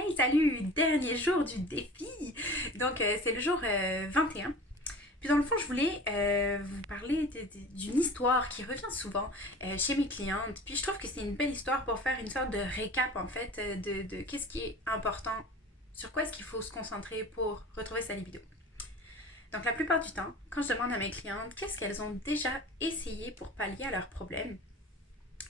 Hey, salut! Dernier jour du défi! Donc, c'est le jour 21. Puis, dans le fond, je voulais vous parler d'une histoire qui revient souvent chez mes clientes. Puis, je trouve que c'est une belle histoire pour faire une sorte de récap, en fait, de qu'est-ce qui est important, sur quoi est-ce qu'il faut se concentrer pour retrouver sa libido. Donc, la plupart du temps, quand je demande à mes clientes qu'est-ce qu'elles ont déjà essayé pour pallier à leurs problèmes,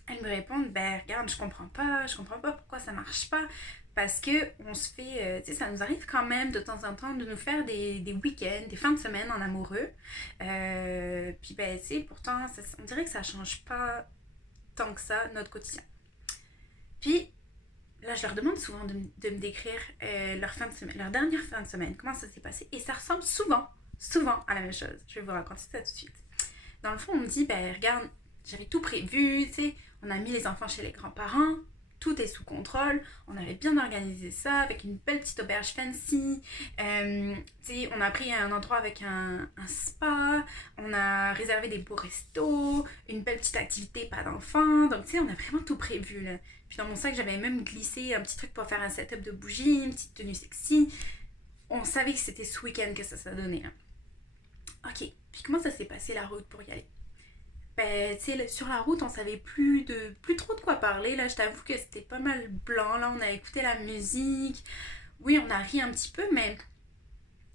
elles me répondent, ben regarde, je comprends pas pourquoi ça marche pas. Parce que on se fait, tu sais, ça nous arrive quand même de temps en temps de nous faire des week-ends, des fins de semaine en amoureux. Puis ben, tu sais, pourtant, on dirait que ça change pas tant que ça notre quotidien. Puis là, je leur demande souvent de me décrire leur fin de semaine, leur dernière fin de semaine, comment ça s'est passé. Et ça ressemble souvent à la même chose. Je vais vous raconter ça tout de suite. Dans le fond, on me dit, ben regarde, j'avais tout prévu, tu sais, on a mis les enfants chez les grands-parents, tout est sous contrôle, on avait bien organisé ça avec une belle petite auberge fancy, tu sais, on a pris un endroit avec un spa, on a réservé des beaux restos, une belle petite activité, pas d'enfants, donc tu sais, on a vraiment tout prévu là. Puis dans mon sac, j'avais même glissé un petit truc pour faire un setup de bougies, une petite tenue sexy. On savait que c'était ce week-end que ça donnait. Hein. Ok, puis comment ça s'est passé la route pour y aller? Ben, tu sais, sur la route, on savait plus trop de quoi parler. Là, je t'avoue que c'était pas mal blanc. Là, on a écouté la musique. Oui, on a ri un petit peu, mais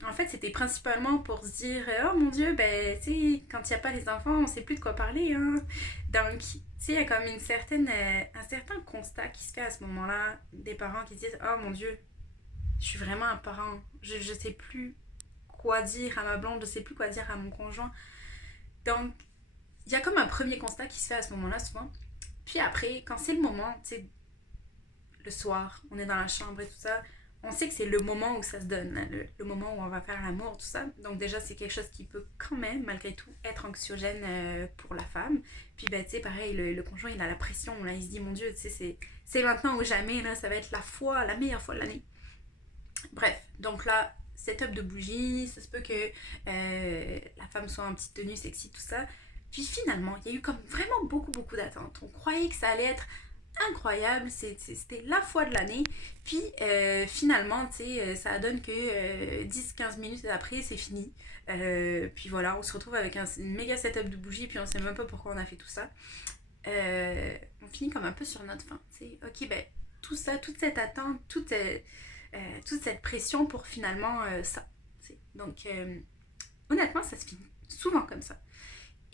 en fait, c'était principalement pour se dire oh mon Dieu, ben, tu sais, quand il n'y a pas les enfants, on sait plus de quoi parler. Hein. Donc, tu sais, il y a comme un certain constat qui se fait à ce moment-là des parents qui se disent oh mon Dieu, je suis vraiment un parent. Je sais plus quoi dire à ma blonde, je sais plus quoi dire à mon conjoint. Donc, il y a comme un premier constat qui se fait à ce moment-là souvent. Puis après, quand c'est le moment, tu sais, le soir, on est dans la chambre et tout ça, on sait que c'est le moment où ça se donne, hein, le moment où on va faire l'amour, tout ça. Donc déjà, c'est quelque chose qui peut quand même, malgré tout, être anxiogène pour la femme. Puis ben, tu sais, pareil, le conjoint, il a la pression, là, il se dit, mon Dieu, tu sais, c'est maintenant ou jamais, là, ça va être la meilleure fois de l'année. Bref, donc là, setup de bougies, ça se peut que la femme soit en petite tenue sexy, tout ça. Puis finalement, il y a eu comme vraiment beaucoup d'attentes. On croyait que ça allait être incroyable, c'était la fois de l'année. Puis finalement, tu sais, ça donne que 10-15 minutes après, c'est fini. Puis voilà, on se retrouve avec un méga setup de bougies, puis on sait même pas pourquoi on a fait tout ça. On finit comme un peu sur notre fin. Tu sais, ok, ben tout ça, toute cette attente, toute cette pression pour finalement ça. Tu sais. Donc honnêtement, ça se finit souvent comme ça.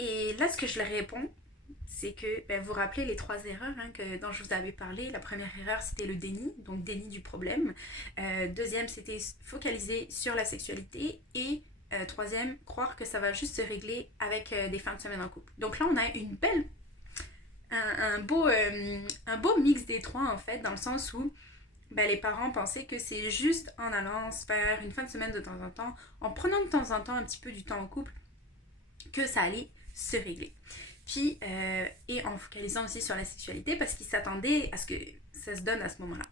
Et là, ce que je leur réponds, c'est que ben, vous vous rappelez les trois erreurs hein, dont je vous avais parlé. La première erreur, c'était le déni, donc déni du problème. Deuxième, c'était focaliser sur la sexualité. Et troisième, croire que ça va juste se régler avec des fins de semaine en couple. Donc là, on a un beau mix des trois, en fait, dans le sens où ben, les parents pensaient que c'est juste en allant se faire une fin de semaine de temps en temps, en prenant de temps en temps un petit peu du temps en couple, que ça allait se régler. Puis, et en focalisant aussi sur la sexualité, parce qu'ils s'attendaient à ce que ça se donne à ce moment-là.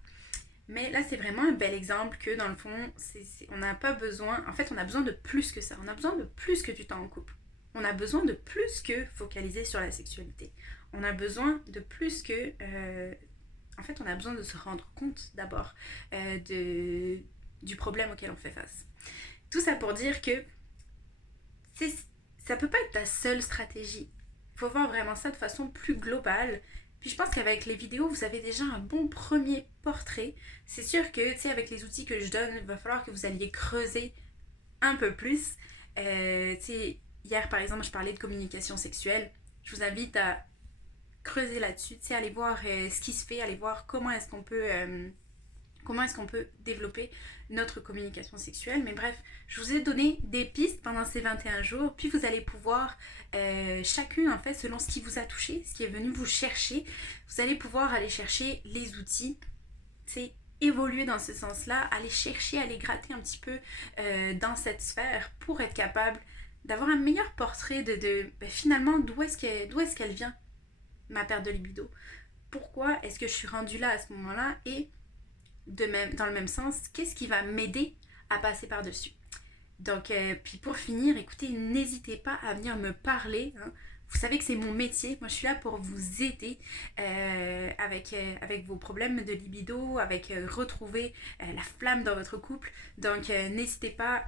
Mais là, c'est vraiment un bel exemple que, dans le fond, on n'a pas besoin... En fait, on a besoin de plus que ça. On a besoin de plus que du temps en couple. On a besoin de plus que focaliser sur la sexualité. On a besoin de plus que... en fait, on a besoin de se rendre compte d'abord du problème auquel on fait face. Tout ça pour dire que c'est, ça peut pas être ta seule stratégie. Il faut voir vraiment ça de façon plus globale. Puis je pense qu'avec les vidéos, vous avez déjà un bon premier portrait. C'est sûr que, tu sais, avec les outils que je donne, il va falloir que vous alliez creuser un peu plus. Tu sais, hier, par exemple, je parlais de communication sexuelle. Je vous invite à creuser là-dessus, tu sais, aller voir ce qui se fait, aller voir comment est-ce qu'on peut développer notre communication sexuelle. Mais bref, je vous ai donné des pistes pendant ces 21 jours, puis vous allez pouvoir, chacune en fait, selon ce qui vous a touché, ce qui est venu vous chercher, vous allez pouvoir aller chercher les outils, c'est évoluer dans ce sens-là, aller chercher, aller gratter un petit peu dans cette sphère pour être capable d'avoir un meilleur portrait ben, finalement d'où est-ce qu'elle vient, ma perte de libido. Pourquoi est-ce que je suis rendue là à ce moment-là et dans le même sens, qu'est-ce qui va m'aider à passer par-dessus. Donc, puis pour finir, écoutez, n'hésitez pas à venir me parler hein, Vous savez que c'est mon métier. Moi, je suis là pour vous aider avec vos problèmes de libido, avec retrouver la flamme dans votre couple. Donc, n'hésitez pas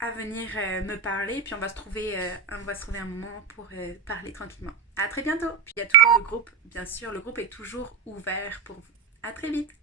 à venir me parler. Puis, on va se trouver un moment pour parler tranquillement. À très bientôt. Puis, il y a toujours le groupe. Bien sûr, le groupe est toujours ouvert pour vous. À très vite.